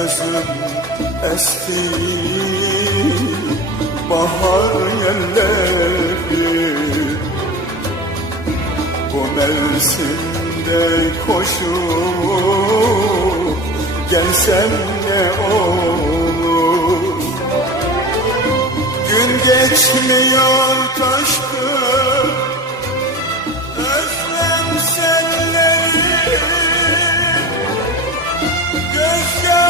gözüm esti bahar yerleri. Bu mevsimde koşup gelsem ne olur? Gün geçmiyor taşkın Özlem selleri Gözyaşımı